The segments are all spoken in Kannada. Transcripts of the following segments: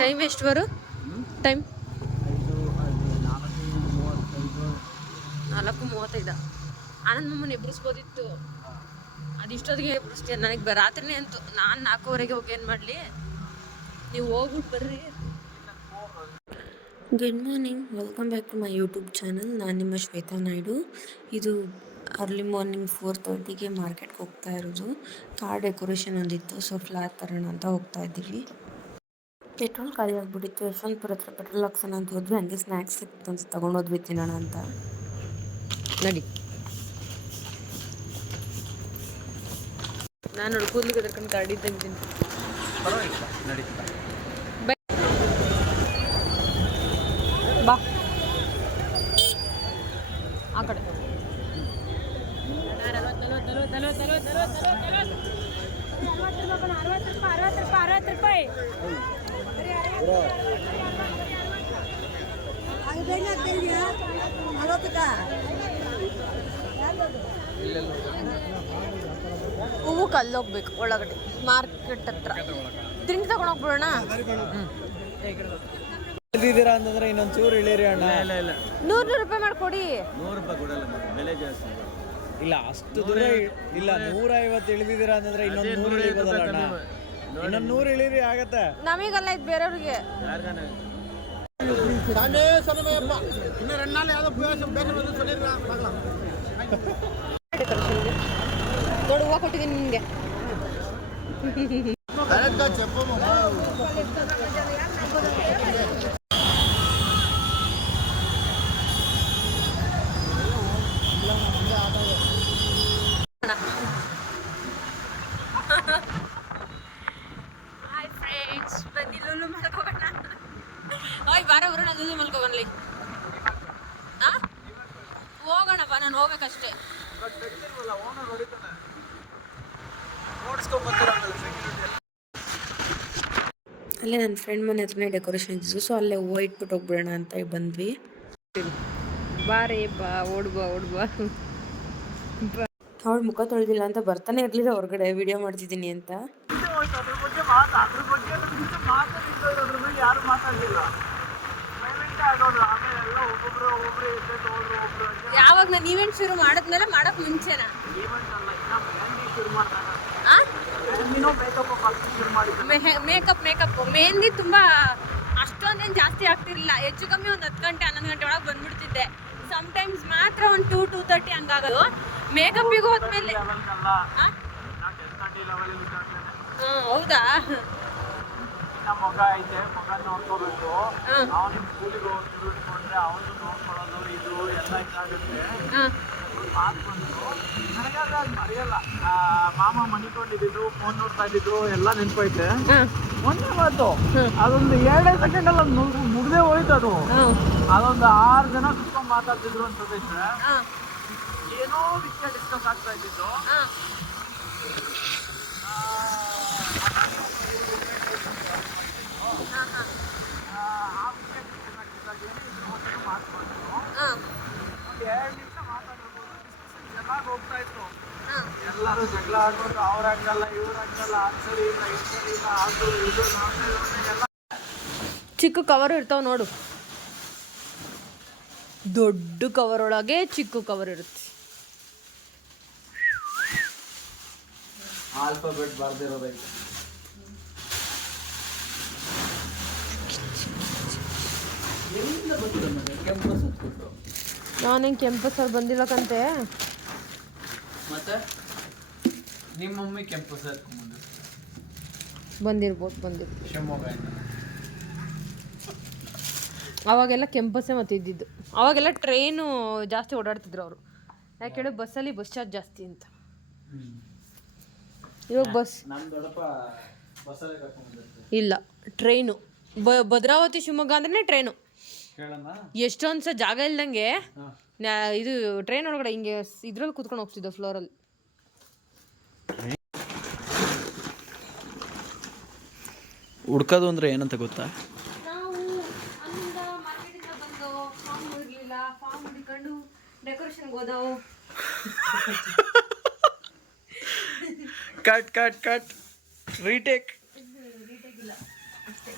ಟೈಮ್ ಎಷ್ಟು ಬರು ಟೈಮ್ 4:35. ಆನಂದ್ ಮಮ್ಮನ ಎಬ್ಬಿಸ್ಬೋದಿತ್ತು, ಅದಿಷ್ಟೊತ್ತಿಗೆ ಎಬ್ಬಿಸ್ತೀಯ. ನನಗೆ ರಾತ್ರಿನೇ ಅಂತು. ನಾನು 4:15 ಹೋಗಿ ಏನು ಮಾಡಲಿ, ನೀವು ಹೋಗ್ಬಿಟ್ಟು ಬರ್ರಿ. Good morning, welcome back to my YouTube channel. ನಾನು ನಿಮ್ಮ ಶ್ವೇತಾ ನಾಯ್ಡು. ಇದು ಅರ್ಲಿ ಮಾರ್ನಿಂಗ್ 4:30ಗೆ ಮಾರ್ಕೆಟ್ಗೆ ಹೋಗ್ತಾ ಇರೋದು. ಕಾರ್ ಡೆಕೋರೇಷನ್ ಒಂದಿತ್ತು, ಸೊ ಫ್ಲಾಗ್ ತರೋಣ ಅಂತ ಹೋಗ್ತಾ ಇದ್ದೀವಿ. ಪೆಟ್ರೋಲ್ ಖಾಲಿ ಆಗಿಬಿಟ್ಟಿತ್ತು. ಯಶವಂತಪುರ ಹತ್ರ ಪೆಟ್ರೋಲ್ ಹಾಕ್ಸೋಣ ಅಂತ ಹೋದ್ವಿ. ಹಂಗೆ ಸ್ನ್ಯಾಕ್ಸ್ ಸಿಕ್ತು ಅಂತ ತೊಗೊಂಡೋದ್ವಿ ತಿನ್ನೋಣ ಅಂತ. ನಡಿ, ನಾನು ಕೂದಲಿಗೆ ಎದ್ರಕೊಂಡು ಗಾಡಿ ತೆಗ್ತೀನಿ. ಬಾ ಆ ಕಡೆ. ಹೂವು ಕಲ್ಲೋಗ್ಬೇಕು ಒಳಗಡೆ ಮಾರ್ಕೆಟ್ ಹತ್ರ. ತಿಂಡಿ ತಗೊಂಡೋಗ್ಬಿಡೋಣ. ಅಂತಂದ್ರೆ ಇನ್ನೊಂದು ಚೂರು ಇಳಿರಿ ಅಣ್ಣ. ಇಲ್ಲ 100 ರೂಪಾಯಿ ಮಾಡ್ಕೊಡಿ. 100 ರೂಪಾಯಿ ಕೊಡಲ್ಲ, ಬೆಲೆ ಜಾಸ್ತಿ. ಇಲ್ಲ ಅಷ್ಟು ದೂರ ಇಲ್ಲ. 150 ಇಳಿದಿದ್ದೀರಾ ಅಂತಂದ್ರೆ ಇನ್ನೊಂದು 100 ಇಳಿಬೋದಲ್ಲ ಅಣ್ಣ. ಇನ್ನೊಂದು 100 ಇಳಿರಿ ಆಗತ್ತೆ. ನಮಗಲ್ಲ, ಇದು ಬೇರೆಯವ್ರಿಗೆ. ನೋಡು, ಹೂವು ಕೊಟ್ಟಿದ್ದೀನಿ ನಿಮಗೆ. ಹಾಯ್ ಫ್ರೆಂಡ್ಸ್, ಬನ್ನಿ ಲೂಲು ಮಲ್ಕೋಗೋಣ. ಓಯ್ ಬಾರ ಬರೋಣ, ಲೂಲು ಮಲ್ಕೋಗೋಣಲಿ. ಹೋಗೋಣ ಬಾ, ನಾನು ಹೋಗ್ಬೇಕಷ್ಟೇ. ಅಲ್ಲೇ ನನ್ನ ಫ್ರೆಂಡ್ ಮನೆ ಹತ್ರನೇ ಡೆಕೋರೇಷನ್ ಇದ್ದು, ಸೊ ಅಲ್ಲೇ ಹೂವು ಇಟ್ಬಿಟ್ಟು ಹೋಗ್ಬಿಡೋಣ ಅಂತ ಬಂದ್ವಿ. ಬಾರೇ ಬಾ, ಓಡ್ಬಾ. ಅವಳು ಮುಖ ತೊಳೆದಿಲ್ಲ ಅಂತ ಬರ್ತಾನೆ ಇರಲಿಲ್ಲ ಹೊರಗಡೆ, ವಿಡಿಯೋ ಮಾಡ್ತಿದ್ದೀನಿ ಅಂತ. ಯಾವಾಗ ನಾನು ಈವೆಂಟ್ ಶುರು ಮಾಡಿದ್ಮೇಲೆ ಮಾಡಕ್ ಮುಂಚೆನಾ? ಮೇಕಪ್ ಮೆಹಂದಿ ತುಂಬಾ ಅಷ್ಟೊಂದೇನು ಜಾಸ್ತಿ ಆಗ್ತಿರ್ಲಿಲ್ಲ. ಹೆಚ್ಚು ಕಮ್ಮಿ ಒಂದು 10 ಗಂಟೆ 11 ಗಂಟೆ ಒಳಗೆ ಬಂದ್ಬಿಡ್ತಿದ್ದೆ. ಸಮ್ಟೈಮ್ಸ್ ಮಾತ್ರ ಒಂದು 2:30 ಹಂಗಾಗೋದು. ಮೇಕಪ್ಪಿಗೆ ಹೋದ್ಮೇಲೆ ಹೌದಾ? ಮಗ ಐತೆ, ಮಗ ನೋಡ್ಕೋಬೇಕು. ಅವನಿಗೆ ಸ್ಕೂಲಿಗೆ ಹೋಗ್ತಿದ್ರೆ ಅವನು ನೋಡ್ಕೊಳ್ಳೋದು ಇದು ಎಲ್ಲ ಇದಾಗುತ್ತೆ. ಮಾತು ಬಂದು ನನಗಾದ್ರೆ ಅದು ಮರೆಯಲ್ಲ. ಮಾಮ ಮನಿಕೊಂಡಿದ್ದು, ಫೋನ್ ನೋಡ್ತಾ ಇದ್ದಿದ್ದು ಎಲ್ಲ ನೆನ್ಪೈತೆ. ಮೊನ್ನೆ ಮಾತು ಅದೊಂದು 2 ಸೆಕೆಂಡಲ್ಲಿ ಅದು ಮುಗ್ದೇ ಹೋಯ್ತು. ಅದೊಂದು 6 ಜನ ಕುತ್ಕೊಂಡು ಮಾತಾಡ್ತಿದ್ರು ಅಂತಂದ್ರೆ ಏನೋ ವಿಷಯ ಡಿಸ್ಕಸ್ ಆಗ್ತಾ ಇದ್ದಿದ್ದು. ಹೋಗ್ತಾ ಇತ್ತು. ಎಲ್ಲರೂ ಜಗಳ ಆಡ್ಕೊಂಡು ಅವ್ರಾಗಲ್ಲ ಇವ್ರಾಗಲ್ಲ, ಅನ್ಸರಿ ಇಲ್ಲ ಇನ್ಸರಿ ಇಲ್ಲ, ಅದು ಇದು ಎಲ್ಲ. ಚಿಕ್ಕ ಕವರ್ ಇರ್ತಾವ ನೋಡು, ದೊಡ್ಡ ಕವರ್ ಒಳಗೆ ಚಿಕ್ಕ ಕವರ್ ಇರುತ್ತೆ. ಆಲ್ಫಾಬೆಟ್ ಬರ್ದಿರೋದೈತೆ. ನಾನೇನು ಕೆಂಪು ಸರ್ ಬಂದಿಲ್ಲಕಂತೆ. ಮತ್ತೆ ನಿಮ್ಮ ಮಮ್ಮಿ ಕೆಂಪು ಸರ್ ಬಂದಿರ್ಬೋದು. ಶಿವಮೊಗ್ಗ ಅವಾಗೆಲ್ಲ ಕೆಂಪಸ್ಸೇ ಮತ್ತೆ ಇದ್ದಿದ್ದು. ಅವಾಗೆಲ್ಲ ಟ್ರೈನು ಜಾಸ್ತಿ ಓಡಾಡ್ತಿದ್ರು ಅವರು. ಯಾಕೆ ಹೇಳಿ, ಬಸ್ಸಲ್ಲಿ ಬಸ್ ಚಾರ್ಜ್ ಜಾಸ್ತಿ ಅಂತ. ಇವಾಗ ಬಸ್ ಇಲ್ಲ, ಟ್ರೈನು. ಭದ್ರಾವತಿ ಶಿವಮೊಗ್ಗ ಅಂದ್ರೆ ಟ್ರೈನು. ಎಷ್ಟೊಂದು ಸಹ ಜಾಗ ಇಲ್ದಂಗೆ ಇದು ಟ್ರೈನ್ ಒಳಗಡೆ ಹಿಂಗೆ ಇದ್ರಲ್ಲಿ ಕೂತ್ಕೊಂಡು ಹೋಗ್ತಿದ್ದೆ, ಫ್ಲೋರಲ್ಲಿ. ಹುಡ್ಕೋದು ಅಂದ್ರೆ ಏನಂತ ಗೊತ್ತಾ? ನಾವು ಅಲ್ಲಿಂದ ಮಾರ್ಕೆಟಿಂದ ಬಂದು ಫಾರ್ಮ್ ಹುಡುಕ್ಲಿಲ್ಲ, ಫಾರ್ಮ್ ಹುಡುಕೊಂಡು ಡೆಕೋರೇಷನ್ಗೆ ಹೋದವು. Cut retake. ಇಲ್ಲ ಅಷ್ಟೇ.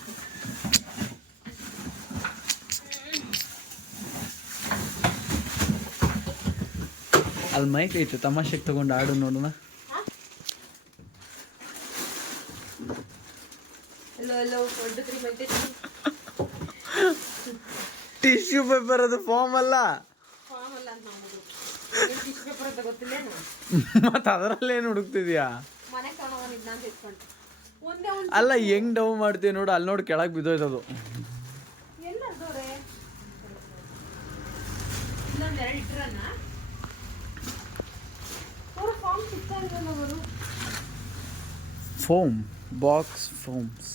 ಅಲ್ಲಿ ಮೈಕ್ ಐತೆ, ತಮಾಷೆಗೆ ತಗೊಂಡು ಆಡು ನೋಡೋಣ. ಟಿಶ್ಯೂ ಪೇಪರ್ ಅದು ಫಾರ್ಮ್ ಅಲ್ಲ. ಮತ್ತೆ ಅದರಲ್ಲೇನು ಹುಡುಕ್ತಿದ್ಯಾ? ಅಲ್ಲ ಹೆಂಗ್ ಡವ್ ಮಾಡ್ತೀವಿ ನೋಡು, ಅಲ್ಲಿ ನೋಡಿ ಕೆಳಗೆ ಬಿದ್ದೋಯ್ತದು. Foam box foams.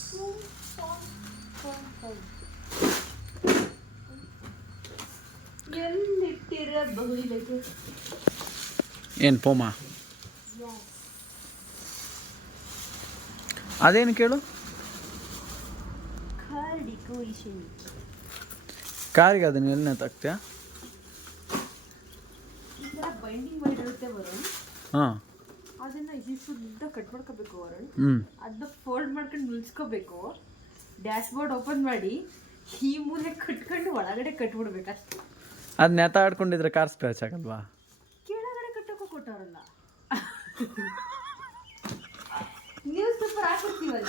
ಏನು ಫೋಮಾ? ಅದೇನು ಕೇಳು. ಕಾರಿಗೆ ಅದನ್ನ ಎಲ್ಲಿ ತಾಕ್ತೀಯಾ? ಬೈಂಡಿಂಗ್ ಮಾಡಿರುತ್ತೆ ವರುಣ್. ಹಾಂ, ಅದನ್ನ ಈ ಸುದ್ದ ಕಟ್ ಮಾಡ್ಕೋಬೇಕು ವರುಣ್. ಹ್ಞೂ, ಅದನ್ನ ಫೋಲ್ಡ್ ಮಾಡ್ಕೊಂಡು ನಿಲ್ಸ್ಕೋಬೇಕು. ಡ್ಯಾಶ್ ಬೋರ್ಡ್ ಓಪನ್ ಮಾಡಿ ಈ ಮೂಲೆ ಕಟ್ಕೊಂಡು ಒಳಗಡೆ ಕಟ್ಬಿಡ್ಬೇಕಷ್ಟೆ. ಅದು ನೆತ ಆಡ್ಕೊಂಡಿದ್ರೆ ಕಾರ್ ಸ್ಕ್ರಾಚ್ ಆಗಲ್ವಾ? ಕೆಳಗಡೆ ಕಟ್ಟೋಕೆ ಕೊಟ್ಟವರಲ್ಲ, ನ್ಯೂಸ್ ಪೇಪರ್ ಹಾಕಿರ್ತೀವಲ್ಲ,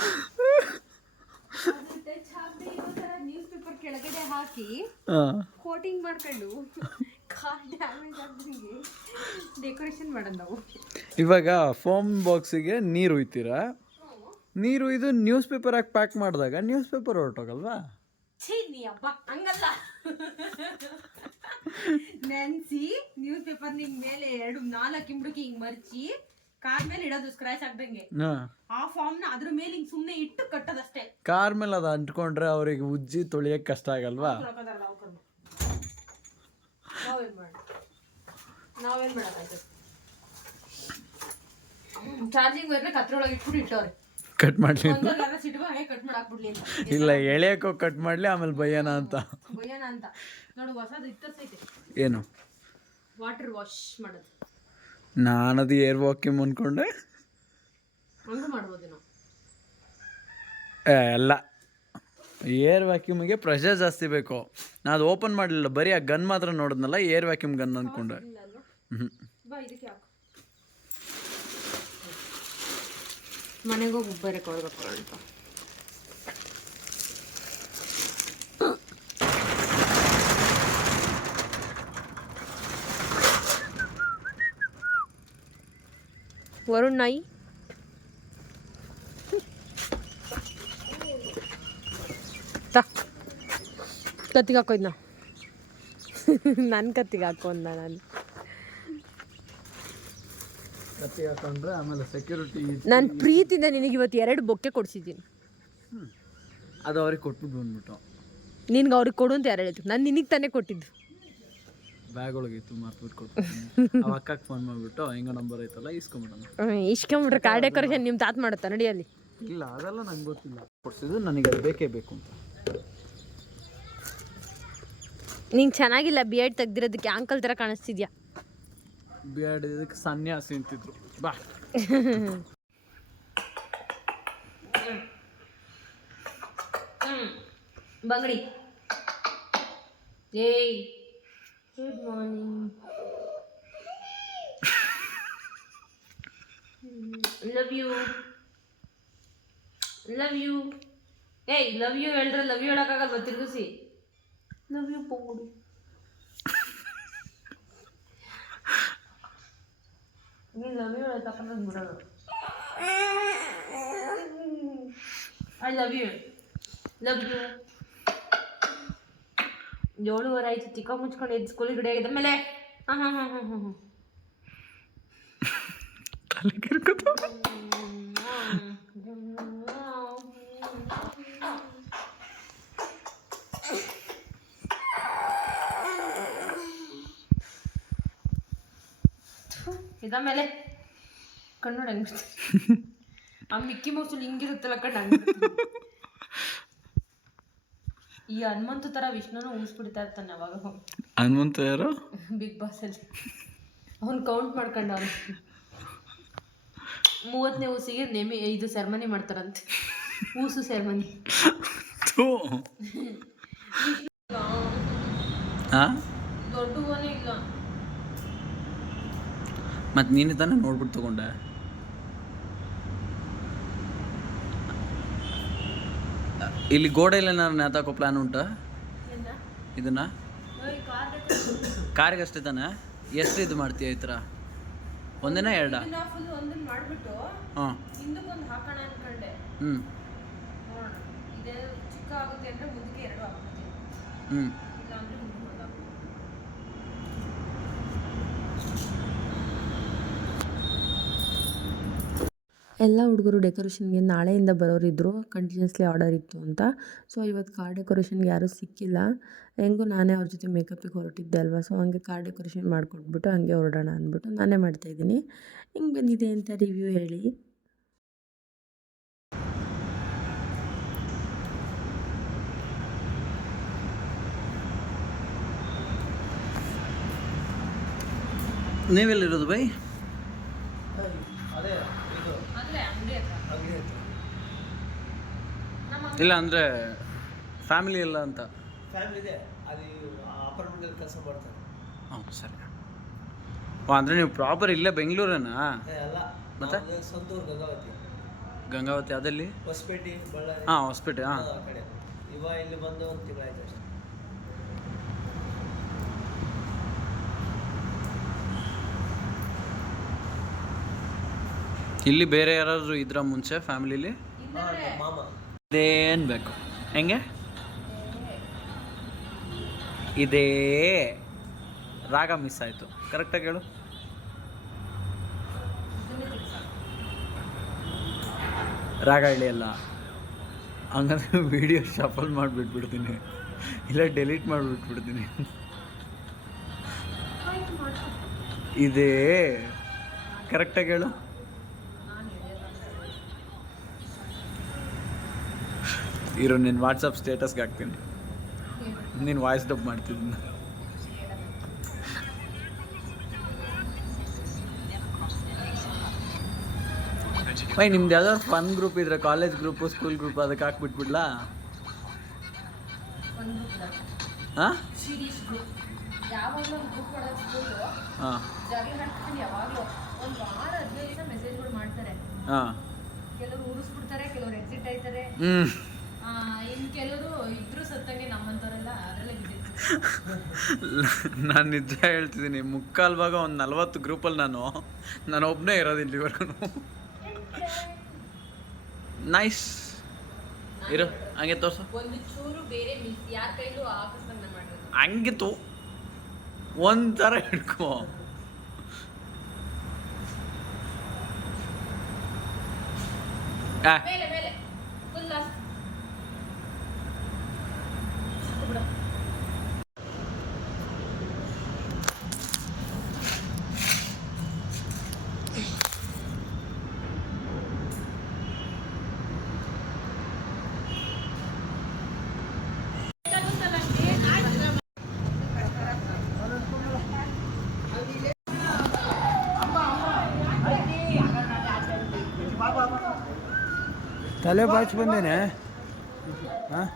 ಟಚ್ ಹಾಕಿ ನ್ಯೂಸ್ ಪೇಪರ್ ಕೆಳಗಡೆ ಹಾಕಿ ಕೋಟಿಂಗ್ ಮಾಡ್ಕೊಂಡು ಕಾರ್ ಡ್ಯಾಮೇಜ್ ಆಗ್ದಂಗೆ ಡೆಕೋರೇಷನ್ ಮಾಡೋದು ನಾವು. ಇವಾಗ ಫೋಮ್ ಬಾಕ್ಸಿಗೆ ನೀರು ಉಯ್ತೀರಾ, ನೀರು ಇದು ನ್ಯೂಸ್ ಪೇಪರ್ ಹಾಕಿ ಪ್ಯಾಕ್ ಮಾಡಿದಾಗ ನ್ಯೂಸ್ ಪೇಪರ್ ಹೊರಟೋಗಲ್ವಾ? ನೀ ಹಬ್ಬ ಹಂಗಲ್ಲ, ನೆನ್ಸಿ ನ್ಯೂಸ್ ಪೇಪರ್ ನಿಂಗ್ ಮೇಲೆ 4 ಇಂಬುಡುಕಿ ಹಿಂಗ್ ಮರ್ಚಿ ಕಾರ್ ಮೇಲೆ ಇಡೋದು ಸ್ಕ್ರಾಚ್ ಆಗ್ದಂಗೆ. ಆ ಫಾರ್ಮ್ ನ ಅದ್ರ ಮೇಲೆ ಹಿಂಗ್ ಸುಮ್ನೆ ಇಟ್ಟು ಕಟ್ಟೋದಷ್ಟೇ. ಕಾರ್ ಮೇಲೆ ಅದು ಅಂಟ್ಕೊಂಡ್ರೆ ಅವ್ರಿಗೆ ಉಜ್ಜಿ ತೊಳಿಯಕ್ ಕಷ್ಟ ಆಗಲ್ವಾ? ನಾವೇನ್ ಮಾಡೋದು? ಚಾರ್ಜಿಂಗ್ ವೈರ್ನ ಕತ್ರೊಳಗೆ ಇಟ್ಬಿಟ್ಟು ಇಟ್ಟವ್ರೆ, ಕಟ್ ಮಾಡ್ಲಿ ಸಿಟ್ಟು ಹಾಗೆ ಕಟ್ ಮಾಡಾಕ್ಬಿಡ್ಲಿ ಅಂತ. ಇಲ್ಲ, ಎಳೆಯಕ್ಕೋ ಕಟ್ ಮಾಡ್ಲಿ, ಆಮೇಲೆ ಬಯ್ಯನ ಅಂತ. ನೋಡು ಹೊಸದು ಇತ್ತೈತೆ. ಏನು? ವಾಟರ್ ವಾಶ್ ಮಾಡೋದು. ನಾನದು ಏರ್ ವಾಕ್ಯೂಮ್ ಅನ್ಕೊಂಡೆ. ಹಂಗೂ ಮಾಡ್ಬೋದು ನಾವು. ಎಲ್ಲ ಏರ್ ವ್ಯಾಕ್ಯೂಮಿಗೆ ಪ್ರೆಷರ್ ಜಾಸ್ತಿ ಬೇಕು. ನಾನು ಅದು ಓಪನ್ ಮಾಡಲಿಲ್ಲ, ಬರೀ ಆ ಗನ್ ಮಾತ್ರ ನೋಡಿದ್ನಲ್ಲ, ಏರ್ ವ್ಯಾಕ್ಯೂಮ್ ಗನ್ ಅಂದ್ಕೊಂಡೆ. ಮನೆಗೆ ಹೋಗಿ ಬೇರೆ ಕೊಡ್ಬೇಕು ಅಂತ. ವರುಣ್ ನಾಯಿ ಕತ್ತಿಗೆ ಹಾಕೋಯ್ದು ನಾ ನನ್ನ ಕತ್ತಿಗೆ ಹಾಕೋ ಅಂದ. ನಾನು ಕತ್ತಿಗೆ ಹಾಕೊಂಡ್ರೆ ಆಮೇಲೆ ಸೆಕ್ಯೂರಿಟಿ. ನಾನು ಪ್ರೀತಿಯಿಂದ ನಿನಗೆ ಇವತ್ತು 2 ಬೊಕ್ಕೆ ಕೊಡಿಸಿದ್ದೀನಿ. ಅದು ಅವ್ರಿಗೆ ಕೊಟ್ಬಿಟ್ಟು ಬಂದ್ಬಿಟ್ಟು ನಿನ್ಗೆ ಅವ್ರಿಗೆ ಕೊಡು ಅಂತ ಯಾರು ಹೇಳಿದ್ರು? ನಾನು ನಿನಗೆ ತಾನೇ ಕೊಟ್ಟಿದ್ದು. ಬ್ಯಾಗ್ ಒಳಗಿತ್ತು, ಮಾರ್ಬಿಟ್ಟು ಕೊಟ್ಟು ಅಕ್ಕಕ್ಕೆ ಫೋನ್ ಮಾಡಿಬಿಟ್ಟು ಹಿಂಗೆ ನಂಬರ್ ಐತಲ್ಲ ಇಸ್ಕೊಂಬಿಡೋಣ. ಇಸ್ಕೊಂಬಿಟ್ರೆ ಕಾರ್ ಡೆಕೋರೇಷನ್ ನಿಮ್ಮ ತಾತ ಮಾಡುತ್ತಾ ನಡಿಯಲ್ಲಿ? ಇಲ್ಲ, ಅದೆಲ್ಲ ನಂಗೆ ಗೊತ್ತಿಲ್ಲ. ಕೊಡ್ಸಿದ್ದು ನನಗೆ ಅದು ಬೇಕೇ ಬೇಕು ಅಂತ. ನಿಂಗೆ ಚೆನ್ನಾಗಿಲ್ಲ ಬಿ ಎಡ್ ತೆಗ್ದಿರೋದಕ್ಕೆ, ಆಂಕಲ್ ಥರ ಕಾಣಿಸ್ತಿದ್ಯಾ. ಬಿ ಎಡ್ ಇದಕ್ಕೆ ಸನ್ಯಾಸಿ ಅಂತಿದ್ರು. ಬಾ ಬಂಗಡಿ. ಏಯ್ good morning. Love you love you. ಏಯ್ ಲವ್ ಯು ಹೇಳಿದ್ರೆ ಲವ್ ಯು ಹೇಳೋಕ್ಕಾಗಲ್ವ? ತಿರುಗಿಸಿ ಲವ್ ಯು ಪೋಂಗುಡಿ. ನೀನು ಲವ್ ಯು ತಗೊಂಡು ಬಿಡೋದು. I love you love you. 7:30 ಆಯ್ತು, ಚಿಕ್ಕ ಮುಚ್ಕೊಂಡು ಎದ್ದು ಸ್ಕೂಲಿಗೆ ರೆಡಿ ಆಗಿದ್ದ ಮೇಲೆ ಇದ ಮೇಲೆ ಕಣ್ಣು ಹಂಗೆ ಆ ಮಿಕ್ಕಿ ಮೌಸಲ್ಲಿ ಹಿಂಗಿರುತ್ತಲ್ಲ ಕಣ್ಣು ಹಂಗೆ. ಈ ಹನುಮಂತು ಥರ ವಿಷ್ಣುನ ಊಸ್ಬಿಡ್ತಾ ಇರ್ತಾನೆ ಅವಾಗ. ಹನುಮಂತ ಯಾರು? ಬಿಗ್ ಬಾಸಲ್ಲಿ ಅವ್ನು ಕೌಂಟ್ ಮಾಡ್ಕೊಂಡು ಅವನು 30ನೇ ಊಸಿಗೆ ಇದು ಸೆರೆಮನಿ ಮಾಡ್ತಾರಂತೆ, ಊಸು ಸೆರೆಮನಿ. ಹಾಂ, ದೊಡ್ಡ ಓನೇ ಇಲ್ಲ. ಮತ್ತು ನೀನು ತಾನೇ ನೋಡ್ಬಿಟ್ಟು ತೊಗೊಂಡೆ. ಇಲ್ಲಿ ಗೋಡೆಯಲ್ಲಿ ನಾನು ನೇತಾಕೋ ಪ್ಲ್ಯಾನ್ ಉಂಟಾ ಇದನ್ನು? ಕಾರ್ಗೆ ಅಷ್ಟೇ ತಾನೆ? ಎಷ್ಟು ಇದು ಮಾಡ್ತೀಯ ಈ ಥರ? ಒಂದೇನಾ ಎರಡಾ? ಹಾಂ ಹ್ಞೂ ಹ್ಞೂ ಎಲ್ಲ ಹುಡುಗರು ಡೆಕೋರೇಷನ್ಗೆ ನಾಳೆಯಿಂದ ಬರೋರಿದ್ದರು, ಕಂಟಿನ್ಯೂಸ್ಲಿ ಆರ್ಡರ್ ಇತ್ತು ಅಂತ. ಸೊ ಇವತ್ತು ಕಾರ್ ಡೆಕೋರೇಷನ್ಗೆ ಯಾರೂ ಸಿಕ್ಕಿಲ್ಲ. ಹೆಂಗೂ ನಾನೇ ಅವ್ರ ಜೊತೆ ಮೇಕಪ್ಪಿಗೆ ಹೊರಟಿದ್ದೆ ಅಲ್ವಾ, ಸೊ ಹಂಗೆ ಕಾರ್ ಡೆಕೋರೇಷನ್ ಮಾಡಿಕೊಟ್ಬಿಟ್ಟು ಹಂಗೆ ಹೊರಡೋಣ ಅಂದ್ಬಿಟ್ಟು ನಾನೇ ಮಾಡ್ತಾಯಿದ್ದೀನಿ. ಹಿಂಗೆ ಬಂದಿದೆ ಅಂತ ರಿವ್ಯೂ ಹೇಳಿ. ನೀವೆಲ್ಲಿರೋದು ಬೈ? ಇಲ್ಲ ಅಂದರೆ ಫ್ಯಾಮಿಲಿ ಎಲ್ಲ ಅಂತ. ಫ್ಯಾಮಿಲಿ ಇದೆ, ಅದು ಅಪಾರ್ಟ್ಮೆಂಟಲ್ಲಿ ಕೆಲಸ ಮಾಡ್ತಾರೆ. ಹಾಂ ಸರಿ. ಅಂದರೆ ನೀವು ಪ್ರಾಪರ್ ಇಲ್ಲೇ ಬೆಂಗಳೂರೇನಾ? ಅಲ್ಲ, ಮತ್ತೆ ಸಂತೂರು ಗಂಗಾವತಿ. ಗಂಗಾವತಿ ಅದಲ್ಲಿ ಹೊಸಪೇಟೆ ಬಳ್ಳಾರಿ. ಹಾಂ ಹೊಸಪೇಟೆ. ಹಾಂ ಆ ಕಡೆ ಇವಾಗ ಇಲ್ಲಿ ಬಂದು 1 ತಿಂಗಳಾಯ್ತು ಅಷ್ಟೇ. ಇಲ್ಲಿ ಬೇರೆ ಯಾರಾದರೂ ಇದ್ರ ಮುಂಚೆ ಫ್ಯಾಮಿಲಿಲಿ? ಮಾಮ. ಇದೇನು ಬೇಕು? ಹೆಂಗೆ ಇದೇ ರಾಗ ಮಿಸ್ ಆಯಿತು, ಕರೆಕ್ಟಾಗಿ ಹೇಳು. ರಾಗ ಇಳಿಯಲ್ಲ ಹಂಗಂದ್ರೆ ವಿಡಿಯೋ ಶಫಲ್ ಮಾಡಿಬಿಟ್ಬಿಡ್ತೀನಿ, ಇಲ್ಲ ಡೆಲೀಟ್ ಮಾಡಿಬಿಟ್ಬಿಡ್ತೀನಿ. ಇದೇ ಕರೆಕ್ಟಾಗಿ ಹೇಳು. ಇರೋ ನಿನ್ನ ವಾಟ್ಸಪ್ ಸ್ಟೇಟಸ್ಗೆ ಹಾಕ್ತೀನಿ, ನೀನು ವಾಯ್ಸ್ ಡಬ್ ಮಾಡ್ತಿದ್ದೀನಿ. ಬೈ ನಿಮ್ದು ಯಾವ್ದಾದ್ರು ಫನ್ ಗ್ರೂಪ್ ಇದ್ರೆ, ಕಾಲೇಜ್ ಗ್ರೂಪು ಸ್ಕೂಲ್ ಗ್ರೂಪ್, ಅದಕ್ಕೆ ಹಾಕ್ಬಿಟ್ಬಿಡ್ಲಾ? ಹಾಂ ಹಾಂ ಹಾಂ ಕೆಲವರು ಉಳಿಸ್ಬಿಡ್ತಾರೆ, ಕೆಲವರು ಎಕ್ಸಿಟ್ ಆಯ್ತಾರೆ, ಇನ್ನು ಕೆಲವರು ಇದ್ರು ಸತ್ತಂಗೆ ನಮ್ಮಂತವರೆಲ್ಲ ಅದರಲ್ಲೇ ಬಿದ್ದಿರ್ತಾರೆ. ನಾನು ನಿಜ ಹೇಳ್ತಿದ್ದೀನಿ, ಮುಕ್ಕಾಲು ಭಾಗ ಒಂದು 40 ಗ್ರೂಪಲ್ಲಿ ನಾನು ಒಬ್ಬನೇ ಇರೋದು ಇಲ್ಲಿವರೆಗೂ. ನೈಸ್ ಇರೋ ಹಂಗೆ ತೋರ್ಸು. ಒಂದು ಚೂರು ಬೇರೆ ಮಿಸ್ ಯಾರ ಕೈಲೂ ಹಾಕಿಸ್ದಂಗೆ ಮಾಡಿರೋದು. ಹಂಗೆ ಒಂಥರ ಹಿಡ್ಕೊ. ಮೇಲೆ ಮೇಲೆ ಫುಲ್ ಲಾಸ್ಟ್ ತಲೆ ಬಾಚಿ ಬಂದೇನೆ. ಹಾಂ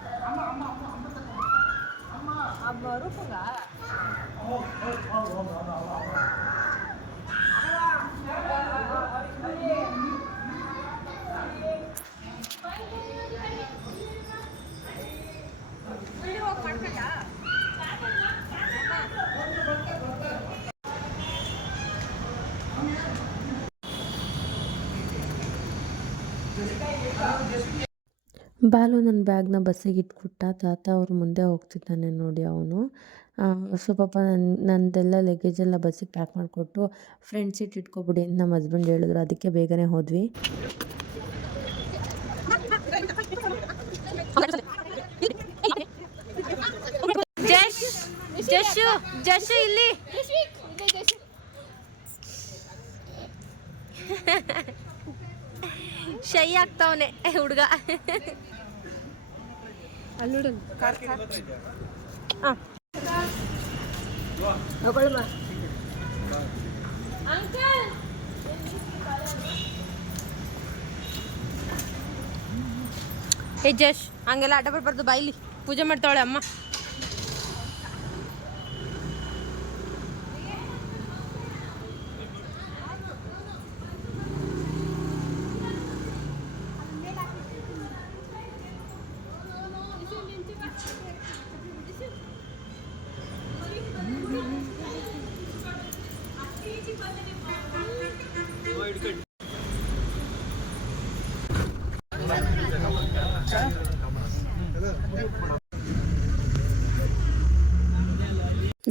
ಬಾಲು ನನ್ನ ಬ್ಯಾಗ್ನ ಬಸ್ಸಿಗೆ ಇಟ್ಬಿಟ್ಟ. ತಾತ ಅವ್ರ ಮುಂದೆ ಹೋಗ್ತಿದ್ದಾನೆ ನೋಡಿ ಅವನು. ಸೊ ಪಾಪ ನಂದೆಲ್ಲ ಲಗೇಜೆಲ್ಲ ಬಸ್ಸಿಗೆ ಪ್ಯಾಕ್ ಮಾಡಿಕೊಟ್ಟು ಫ್ರಂಟ್ ಸೀಟ್ ಇಟ್ಕೊಬಿಡಿ ಅಂತ ನಮ್ಮ ಹಸ್ಬೆಂಡ್ ಹೇಳಿದ್ರು. ಅದಕ್ಕೆ ಬೇಗನೆ ಹೋದ್ವಿ. ಜಶು ಇಲ್ಲಿ ಶೈ ಆಗ್ತಾವನೆ ಹುಡುಗ. ಹೇ ಜಶ್, ಹಂಗೆಲ್ಲ ಆಟ ಪಡ್ಬಾರ್ದು, ಬಾಯಿಲಿ ಪೂಜೆ ಮಾಡ್ತಾವಳೆ ಅಮ್ಮ.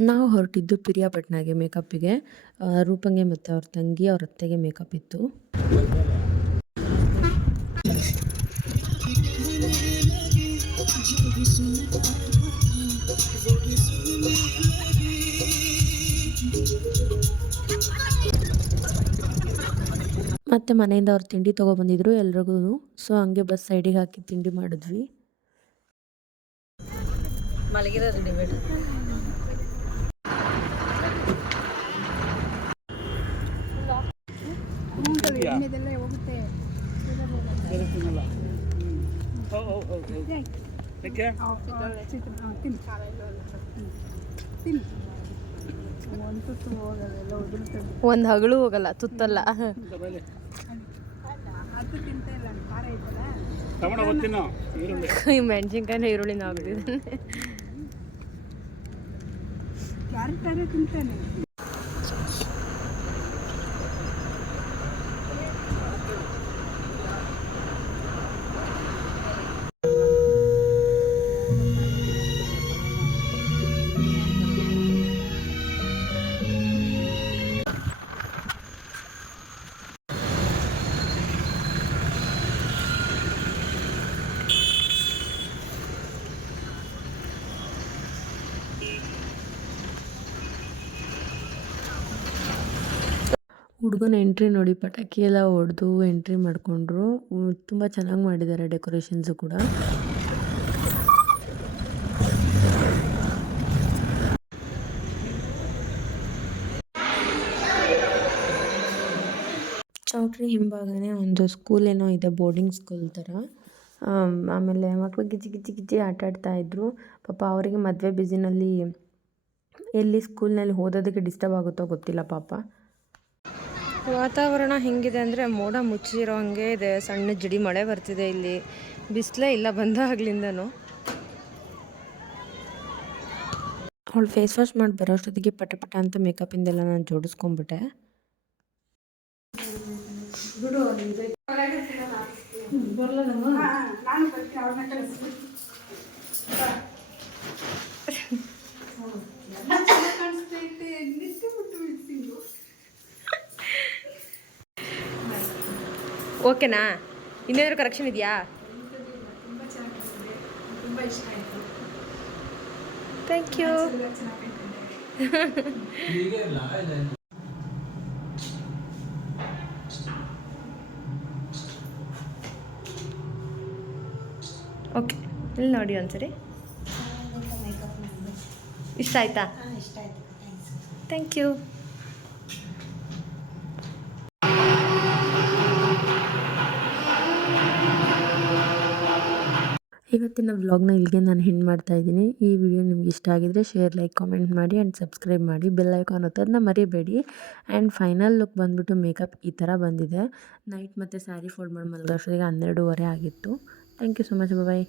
ನಾವು ಹೊರಟಿದ್ದು ಪಿರಿಯಾಪಟ್ಟಣಗೆ ಮೇಕಪ್ಪಿಗೆ. ರೂಪಂಗೆ ಮತ್ತು ಅವ್ರ ತಂಗಿ ಅವ್ರ ಅತ್ತೆಗೆ ಮೇಕಪ್ ಇತ್ತು. ಮತ್ತು ಮನೆಯಿಂದ ಅವ್ರು ತಿಂಡಿ ತೊಗೊಬಂದಿದ್ರು ಎಲ್ರಿಗೂ. ಸೊ ಹಂಗೆ ಬಸ್ ಸೈಡಿಗೆ ಹಾಕಿ ತಿಂಡಿ ಮಾಡಿದ್ವಿ. ಮಲಗಿರೋದು ಡಿಬೇಟ್. ಒಂದು ಹಗಳು ಹೋಗಲ್ಲ, ತುತ್ತಲ್ಲ. ಮೆಣಸಿನ್ಕಾಯಿನ ಈರುಳ್ಳಿನ ಆಗ್ತಿದೆ. ಹುಡುಗನ ಎಂಟ್ರಿ ನೋಡಿ, ಪಟಾಕಿ ಎಲ್ಲ ಹೊಡೆದು ಎಂಟ್ರಿ ಮಾಡಿಕೊಂಡ್ರು. ತುಂಬ ಚೆನ್ನಾಗಿ ಮಾಡಿದ್ದಾರೆ ಡೆಕೋರೇಷನ್ಸು ಕೂಡ. ಚೌಟ್ರಿ ಹಿಂಭಾಗನೇ ಒಂದು ಸ್ಕೂಲ್ ಏನೋ ಇದೆ, ಬೋರ್ಡಿಂಗ್ ಸ್ಕೂಲ್ ಥರ. ಆಮೇಲೆ ಮಕ್ಕಳು ಗಿಜ್ಜಿ ಆಟಾಡ್ತಾ ಇದ್ರು. ಪಾಪ ಅವರಿಗೆ ಮದುವೆ ಬ್ಯುಸಿನಲ್ಲಿ ಎಲ್ಲಿ ಸ್ಕೂಲ್ನಲ್ಲಿ ಓದೋದಕ್ಕೆ ಡಿಸ್ಟರ್ಬ್ ಆಗುತ್ತೋ ಗೊತ್ತಿಲ್ಲ ಪಾಪ. ವಾತಾವರಣ ಹೆಂಗಿದೆ ಅಂದರೆ ಮೋಡ ಮುಚ್ಚಿರೋ ಹಂಗೆ ಇದೆ. ಸಣ್ಣ ಜಿಡಿ ಮಳೆ ಬರ್ತಿದೆ. ಇಲ್ಲಿ ಬಿಸಿಲೇ ಇಲ್ಲ ಬಂದಾಗ್ಲಿಂದನೂ. ಅವಳು ಫೇಸ್ ವಾಶ್ ಮಾಡಿ ಬರೋ ಅಷ್ಟೊತ್ತಿಗೆ ಪಟ ಅಂತ ಮೇಕಪ್ಪಿಂದೆಲ್ಲ ನಾನು ಜೋಡಿಸ್ಕೊಂಡ್ಬಿಟ್ಟೆ. ಓಕೆನಾ? ಇನ್ನೇನಾದ್ರು ಕರೆಕ್ಷನ್ ಇದೆಯಾ? Thank you. ಓಕೆ, ಇಲ್ಲಿ ನೋಡಿ ಒಂದ್ಸರಿ. ಇಷ್ಟ ಆಯ್ತಾ? Thank you. ಇವತ್ತಿನ ವ್ಲಾಗ್ನ ಇಲ್ಲಿಗೆ ನಾನು ಹೆಂಡ್ ಮಾಡ್ತಾ ಇದ್ದೀನಿ. ಈ ವಿಡಿಯೋ ನಿಮ್ಗೆ ಇಷ್ಟ ಆಗಿದ್ರೆ ಶೇರ್, ಲೈಕ್, ಕಾಮೆಂಟ್ ಮಾಡಿ ಆ್ಯಂಡ್ ಸಬ್ಸ್ಕ್ರೈಬ್ ಮಾಡಿ. ಬೆಲ್ ಐಕಾನ್ ಒತ್ತೋದನ್ನ ಮರಿಬೇಡಿ. ಆ್ಯಂಡ್ ಫೈನಲ್ ಲುಕ್ ಬಂದುಬಿಟ್ಟು ಮೇಕಪ್ ಈ ಥರ ಬಂದಿದೆ. ನೈಟ್ ಮತ್ತು ಸ್ಯಾರಿ ಫೋಲ್ಡ್ ಮಾಡಿ ಮಲಗೋಷ್ಟೊತ್ತಿಗೆ 12:30 ಆಗಿತ್ತು. Thank you so much. Bye.